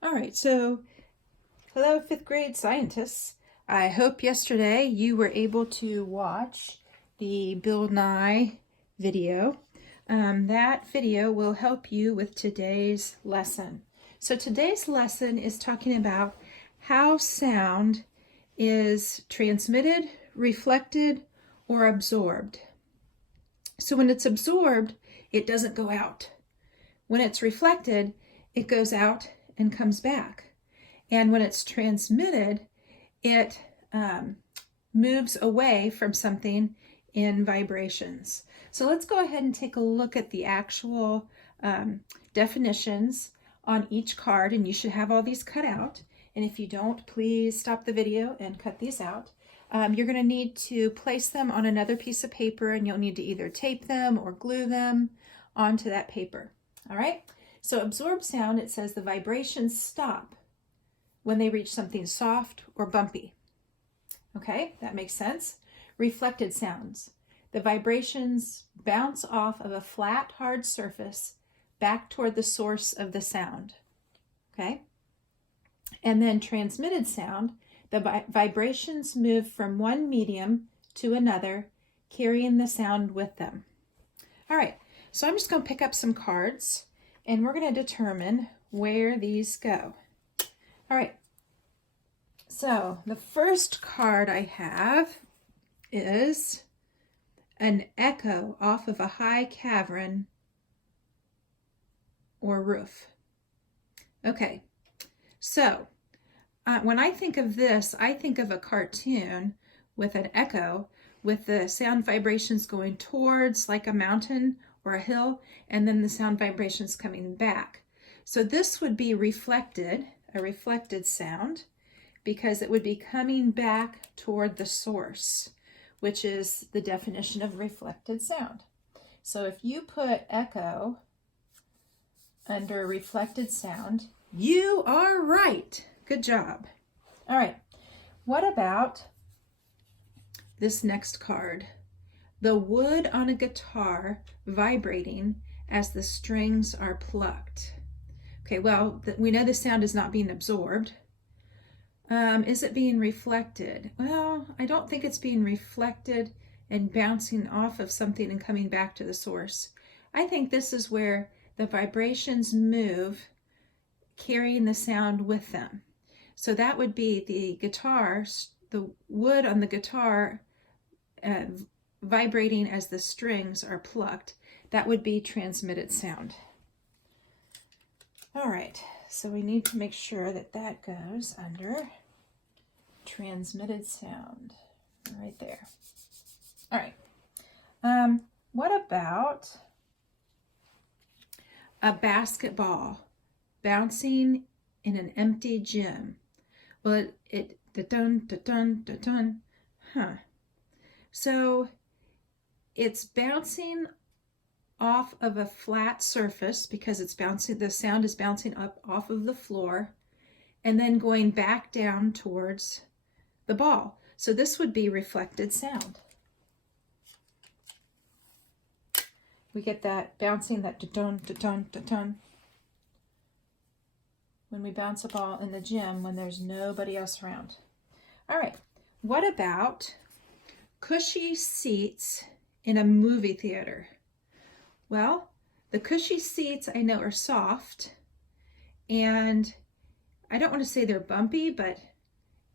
All right, so hello, fifth grade scientists. I hope yesterday you were able to watch the Bill Nye video. That video will help you with today's lesson. So today's lesson is talking about how sound is transmitted, reflected, or absorbed. So when it's absorbed, it doesn't go out. When it's reflected, it goes out and comes back. And when it's transmitted, it moves away from something in vibrations. So let's go ahead and take a look at the actual definitions on each card, and you should have all these cut out. And if you don't, please stop the video and cut these out. You're going to need to place them on another piece of paper, and you'll need to either tape them or glue them onto that paper. All right, so absorbed sound, it says the vibrations stop when they reach something soft or bumpy. Okay, that makes sense. Reflected sounds. The vibrations bounce off of a flat, hard surface back toward the source of the sound. Okay, and then transmitted sound. The vibrations move from one medium to another, carrying the sound with them. All right, so I'm just going to pick up some cards, and we're going to determine where these go. All right, so the first card I have is an echo off of a high cavern or roof. Okay, so when I think of this, I think of a cartoon with an echo with the sound vibrations going towards like a mountain or a hill, and then the sound vibrations coming back. So this would be reflected, a reflected sound, because it would be coming back toward the source, which is the definition of reflected sound. So if you put echo under reflected sound, you are right. Good job. All right, what about this next card? The wood on a guitar vibrating as the strings are plucked. Okay, well, we know the sound is not being absorbed. Is it being reflected? Well, I don't think it's being reflected and bouncing off of something and coming back to the source. I think this is where the vibrations move, carrying the sound with them. So that would be the guitar, the wood on the guitar vibrating as the strings are plucked. That would be transmitted sound. All right, so we need to make sure that that goes under transmitted sound right there. All right, what about a basketball bouncing in an empty gym? Well, it da-dun, da-dun, da-dun, So it's bouncing off of a flat surface because it's bouncing, the sound is bouncing up off of the floor and then going back down towards the ball. So this would be reflected sound. We get that bouncing, that da-dun, da-dun, da-dun, when we bounce a ball in the gym when there's nobody else around. All right, what about cushy seats in a movie theater? Well, the cushy seats I know are soft, and I don't want to say they're bumpy, but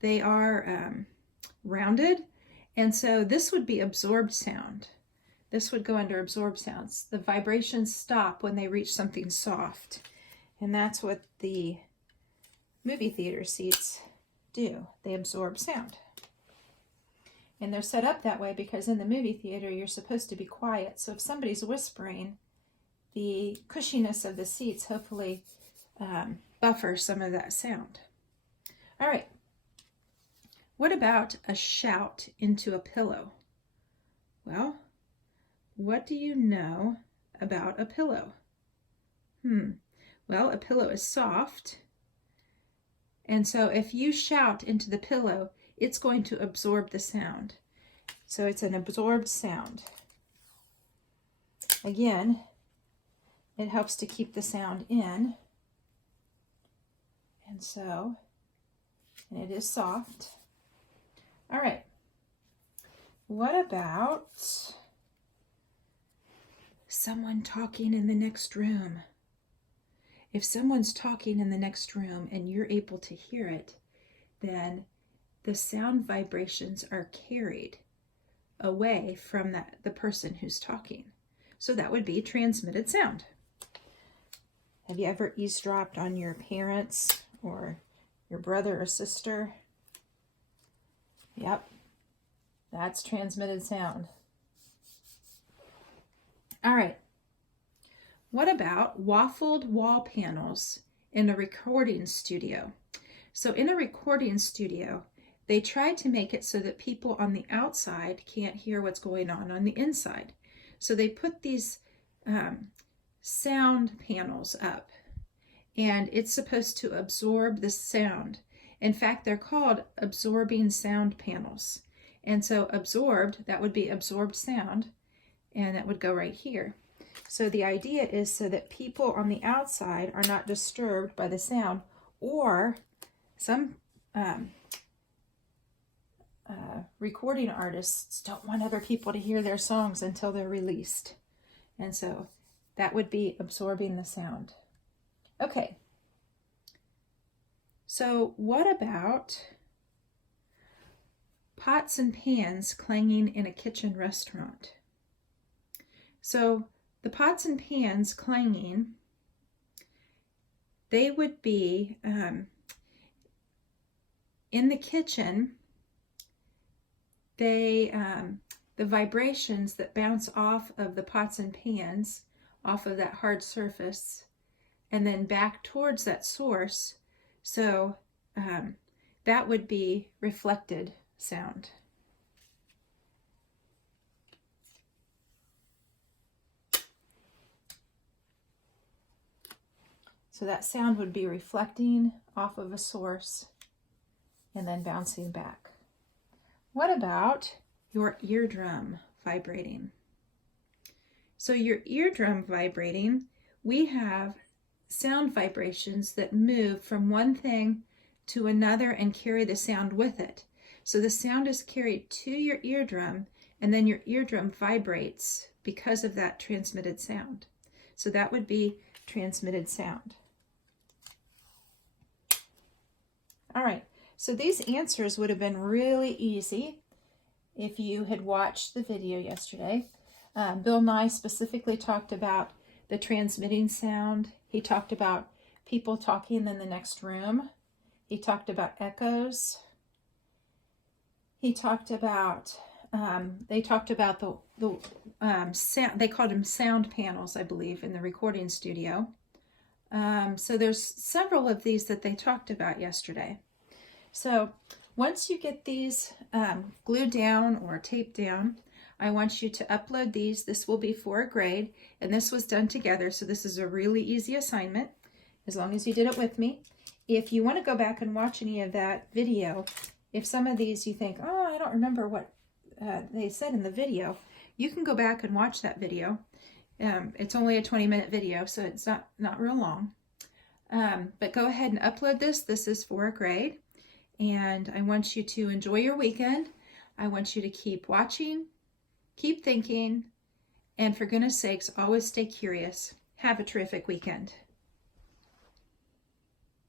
they are rounded, and so this would be absorbed sound. This would go under absorbed sounds. The vibrations stop when they reach something soft, and that's what the movie theater seats do. They absorb sound. And they're set up that way because in the movie theater, you're supposed to be quiet. So if somebody's whispering, the cushiness of the seats hopefully buffers some of that sound. All right. What about a shout into a pillow? Well, what do you know about a pillow? Well, a pillow is soft. And so if you shout into the pillow, it's going to absorb the sound. So it's an absorbed sound. Again, it helps to keep the sound in. And it is soft. All right. What about someone talking in the next room? If someone's talking in the next room and you're able to hear it, then the sound vibrations are carried away from the person who's talking. So that would be transmitted sound. Have you ever eavesdropped on your parents or your brother or sister? Yep, that's transmitted sound. All right. What about waffled wall panels in a recording studio? So in a recording studio, they try to make it so that people on the outside can't hear what's going on the inside. So they put these sound panels up, and it's supposed to absorb the sound. In fact, they're called absorbing sound panels. And so absorbed, that would be absorbed sound, and that would go right here. So the idea is so that people on the outside are not disturbed by the sound, or some recording artists don't want other people to hear their songs until they're released. And so that would be absorbing the sound. Okay. So what about pots and pans clanging in a kitchen restaurant? So the pots and pans clanging, they would be in the kitchen. The vibrations that bounce off of the pots and pans, off of that hard surface, and then back towards that source. So that would be reflected sound. So that sound would be reflecting off of a source and then bouncing back. What about your eardrum vibrating? So your eardrum vibrating, we have sound vibrations that move from one thing to another and carry the sound with it. So the sound is carried to your eardrum, and then your eardrum vibrates because of that transmitted sound. So that would be transmitted sound. All right, so these answers would have been really easy if you had watched the video yesterday. Bill Nye specifically talked about the transmitting sound. He talked about people talking in the next room. He talked about echoes. He talked about, they talked about the sound, they called them sound panels, I believe, in the recording studio. So there's several of these that they talked about yesterday. So once you get these glued down or taped down, I want you to upload these. This will be for a grade, and this was done together, so this is a really easy assignment, as long as you did it with me. If you want to go back and watch any of that video, if some of these you think, oh, I don't remember what they said in the video, you can go back and watch that video. It's only a 20-minute video, so it's not real long. But go ahead and upload this. This is for a grade. And I want you to enjoy your weekend. I want you to keep watching, keep thinking, and for goodness sakes, always stay curious. Have a terrific weekend.